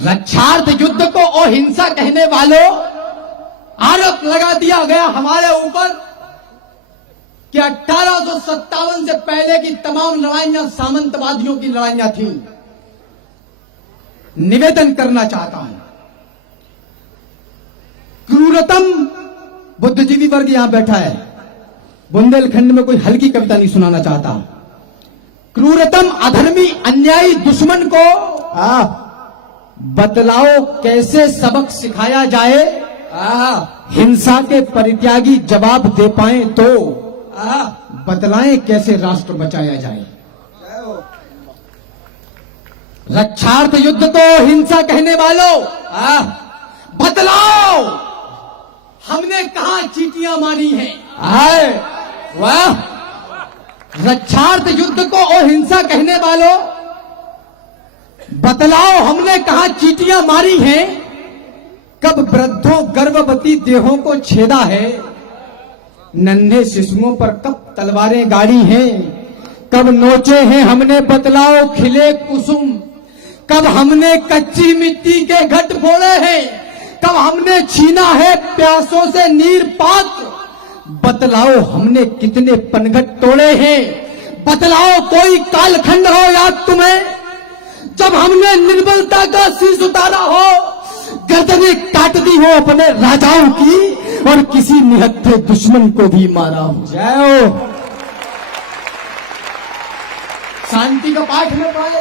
रक्षार्थ युद्ध को अहिंसा कहने वालों, आरोप लगा दिया गया हमारे ऊपर कि 1857 से पहले की तमाम लड़ाइयां सामंतवादियों की लड़ाइयां थी। निवेदन करना चाहता हूं, क्रूरतम बुद्धिजीवी वर्ग यहां बैठा है, बुंदेलखंड में कोई हल्की कविता नहीं सुनाना चाहता। क्रूरतम अधर्मी अन्यायी दुश्मन को बतलाओ कैसे सबक सिखाया जाए, हिंसा के परित्यागी जवाब दे पाए तो बतलाएं कैसे राष्ट्र बचाया जाए। रक्षार्थ युद्ध को हिंसा कहने वालों, बतलाओ हमने कहां चीटियां मारी हैं। वाह, रक्षार्थ युद्ध को अहिंसा कहने वालों, बतलाओ हमने कहां चीटियां मारी हैं। कब वृद्धों गर्भवती देहों को छेदा है, नन्हे शिशुओं पर कब तलवारें गाड़ी हैं। कब नोचे हैं हमने बतलाओ खिले कुसुम, कब हमने कच्ची मिट्टी के घट फोड़े हैं, कब हमने छीना है प्यासों से नीर पात। बतलाओ हमने कितने पनघट तोड़े हैं। बतलाओ कोई कालखंड हो याद तुम्हें, जब हमने निर्बलता का शीश उतारा हो, गर्दनें काट दी हो अपने राजाओं की, और किसी निहत्थे दुश्मन को भी मारा हो। जय हो। शांति का पाठ में पढ़ा,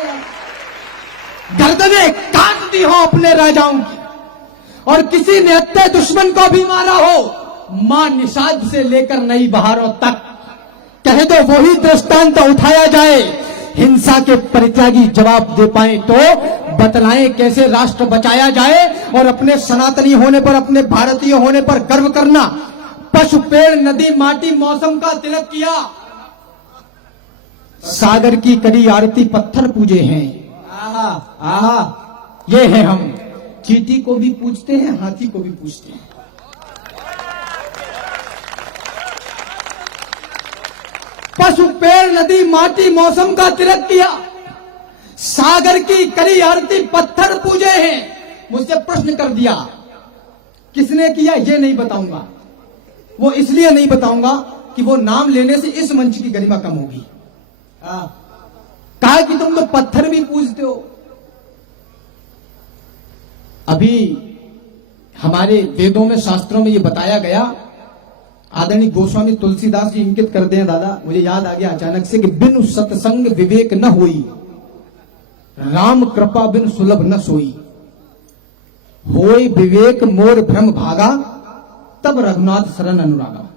गर्दनें काट दी हो अपने राजाओं की, और किसी निहत्थे दुश्मन को भी मारा हो। मां निषाद से लेकर नई बहारों तक कह दो वही दृष्टांत उठाया जाए। हिंसा के परित्यागी जवाब दे पाए तो बतलाएं कैसे राष्ट्र बचाया जाए, और अपने सनातनी होने पर, अपने भारतीय होने पर गर्व करना। पशु पेड़ नदी माटी मौसम का तिलक किया, सागर की कड़ी आरती पत्थर पूजे हैं। ये है हम, चींटी को भी पूजते हैं, हाथी को भी पूजते हैं। पशु पेड़ नदी माटी मौसम का तिलक किया, सागर की करी आरती पत्थर पूजे हैं। मुझसे प्रश्न कर दिया किसने किया, ये नहीं बताऊंगा। वो इसलिए नहीं बताऊंगा कि वो नाम लेने से इस मंच की गरिमा कम होगी। कहा कि तुम तो पत्थर भी पूजते हो। अभी हमारे वेदों में, शास्त्रों में ये बताया गया, आदरणीय गोस्वामी तुलसीदास जी इंगित करते हैं, दादा मुझे याद आ गया अचानक से, कि बिनु सत्संग विवेक न होई, राम कृपा बिन सुलभ न सोई। होय विवेक मोर भ्रम भागा, तब रघुनाथ शरण अनुरागा।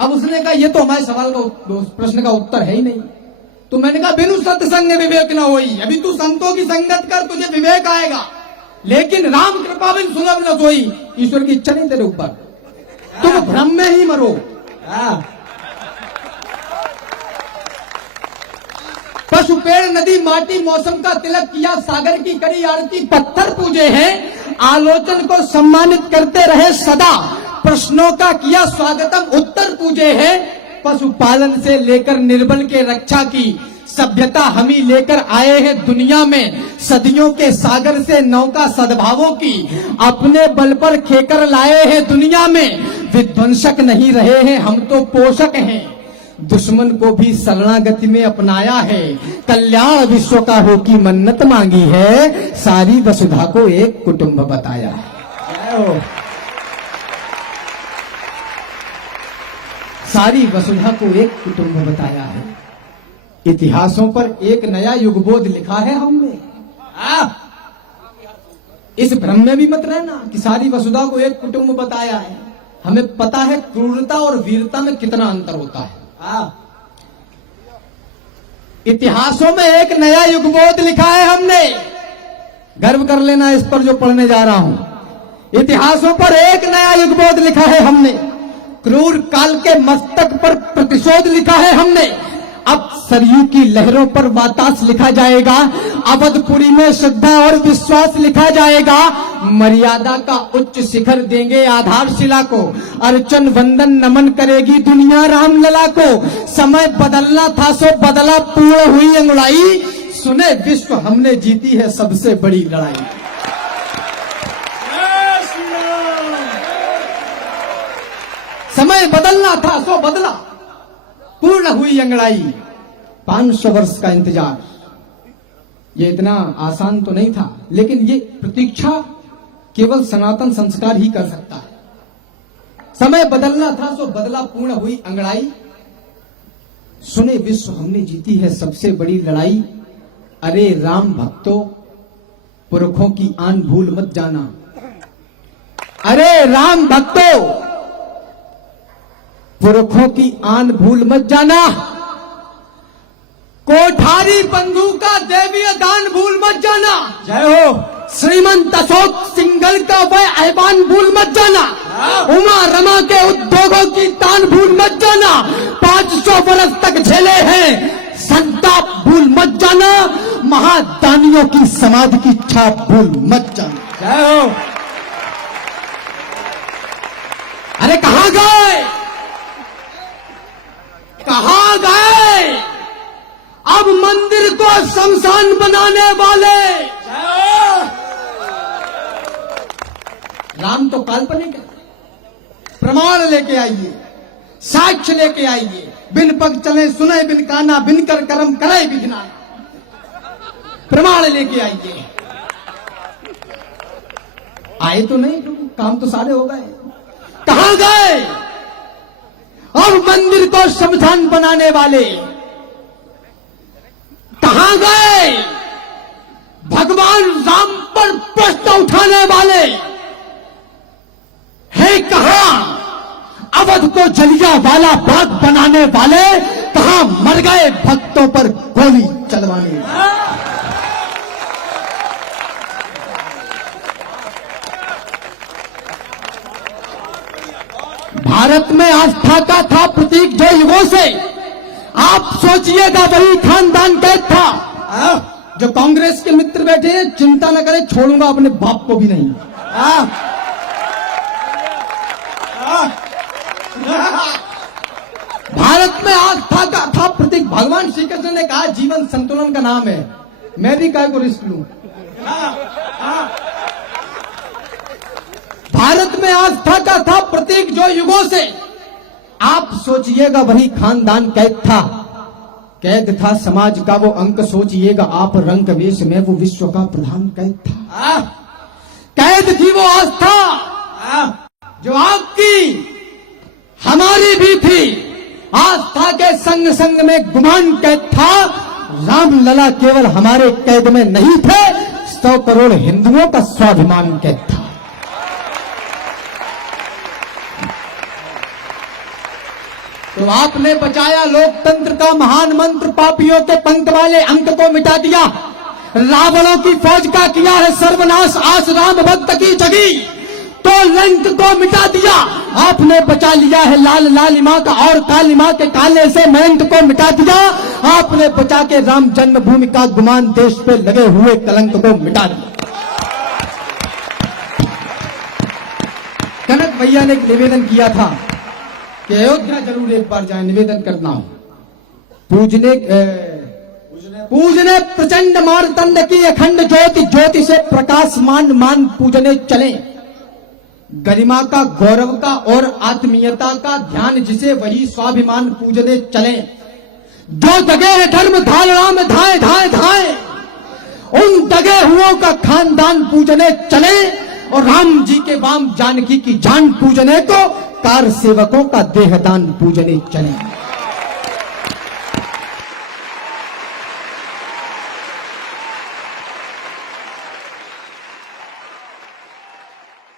अब उसने कहा ये तो हमारे सवाल का, प्रश्न का उत्तर है ही नहीं। तो मैंने कहा बिनु सत्संग विवेक न होई। अभी तू संतों की संगत कर, तुझे विवेक आएगा, लेकिन राम कृपा बिन सुलभ न सोई। ईश्वर की इच्छा नहीं तेरे ऊपर, तुम भ्रम में ही मरो। पशु पेड़ नदी माटी मौसम का तिलक किया, सागर की करी आरती पत्थर पूजे हैं। आलोचन को सम्मानित करते रहे सदा, प्रश्नों का किया स्वागतम उत्तर पूजे हैं। पशुपालन से लेकर निर्बल के रक्षा की सभ्यता हम ही लेकर आए हैं दुनिया में। सदियों के सागर से नौका सद्भावों की अपने बल पर खेकर लाए हैं दुनिया में। विध्वंसक नहीं रहे हैं हम तो पोषक हैं, दुश्मन को भी शरणागति में अपनाया है। कल्याण विश्व का हो की मन्नत मांगी है, सारी वसुधा को एक कुटुंब बताया है। सारी वसुधा को एक कुटुंब बताया है। इतिहासों पर एक नया युगबोध लिखा है हमने। इस भ्रम में भी मत रहना कि सारी वसुधा को एक कुटुंब बताया है। हमें पता है क्रूरता और वीरता में कितना अंतर होता है। इतिहासों में एक नया युगबोध लिखा है हमने, गर्व कर लेना इस पर जो पढ़ने जा रहा हूं। इतिहासों पर एक नया युगबोध लिखा है हमने, क्रूर काल के मस्तक पर प्रतिशोध लिखा है हमने। अब सरयू की लहरों पर वातास लिखा जाएगा, अवधपुरी में श्रद्धा और विश्वास लिखा जाएगा। मर्यादा का उच्च शिखर देंगे आधारशिला को, अर्चन वंदन नमन करेगी दुनिया रामलला को। समय बदलना था सो बदला, पूर्ण हुई अंगुड़ाई, सुने विश्व हमने जीती है सबसे बड़ी लड़ाई। समय बदलना था सो बदला, पूर्ण हुई अंगड़ाई। 500 वर्ष का इंतजार, ये इतना आसान तो नहीं था, लेकिन ये प्रतीक्षा केवल सनातन संस्कार ही कर सकता है। समय बदलना था सो बदला, पूर्ण हुई अंगड़ाई। सुने विश्व हमने जीती है सबसे बड़ी लड़ाई। अरे राम भक्तों, पुरखों की आन भूल मत जाना। अरे राम भक्तों, पुरखों की आन भूल मत जाना। कोठारी बंधु का देवीय दान भूल मत जाना। जय हो। श्रीमंत अशोक सिंघल का वह ऐवान भूल मत जाना। उमा रमा के उद्योगों की तान भूल मत जाना। 500 वर्ष तक झेले हैं संताप भूल मत जाना। महादानियों की समाधि की छाप भूल मत जाना। जय हो। अरे कहां गए, कहां गए अब मंदिर को शमशान बनाने वाले? राम तो काल्पनिक है। प्रमाण लेके आइए, साक्ष्य लेके आइए। बिन पग चले सुने बिन काना, बिन कर कर्म करे बिघना। प्रमाण लेके आइए। आए तो नहीं, काम तो सारे हो गए। कहां गए अब मंदिर को शमशान बनाने वाले? कहां गए भगवान राम पर प्रश्न उठाने वाले? है कहां अवध को जलियांवाला बाग बनाने वाले? कहां मर गए भक्तों पर गोली चलवाने? भारत में आस्था का था प्रतीक जो युगों से, आप सोचिएगा वही खानदान कैद था। जो कांग्रेस के मित्र बैठे हैं, चिंता न करें, छोड़ूंगा अपने बाप को भी नहीं। भारत में आस्था का था प्रतीक। भगवान श्री कृष्ण ने कहा जीवन संतुलन का नाम है, मैं भी काय को रिस्क लूं। भारत में आस्था का था प्रतीक जो युगों से, आप सोचिएगा वही खानदान कैद था। कैद था समाज का वो अंक, सोचिएगा आप रंग वेश में वो विश्व का प्रधान कैद था। कैद थी वो आस्था जो आपकी हमारी भी थी। आस्था के संग संग में गुमान कैद था। राम लला केवल हमारे कैद में नहीं थे, 100 करोड़ हिंदुओं का स्वाभिमान कैद था। तो आपने बचाया लोकतंत्र का महान मंत्र, पापियों के पंख वाले अंक को मिटा दिया। रावणों की फौज का किया है सर्वनाश, आस राम भक्त की जगी तो लंक को मिटा दिया। आपने बचा लिया है लाल लालिमा का और कालिमा के काले से मयंक को मिटा दिया। आपने बचा के राम जन्मभूमि का गुमान, देश पे लगे हुए कलंक को मिटा दिया। कनक भैया ने एक निवेदन किया था कि अयोध्या जरूर एक बार जाए, निवेदन करना हो। पूजने प्रचंड मारतंड की अखंड ज्योति, ज्योति से प्रकाशमान मान पूजने चले। गरिमा का, गौरव का और आत्मीयता का ध्यान जिसे वही स्वाभिमान पूजने चले। जो दगे है धर्म धारणा में धाए धाए धाए, उन दगे हुओं का खानदान पूजने चले। और राम जी के वाम जानकी की जान पूजने को कार सेवकों का देहदान पूजने चले।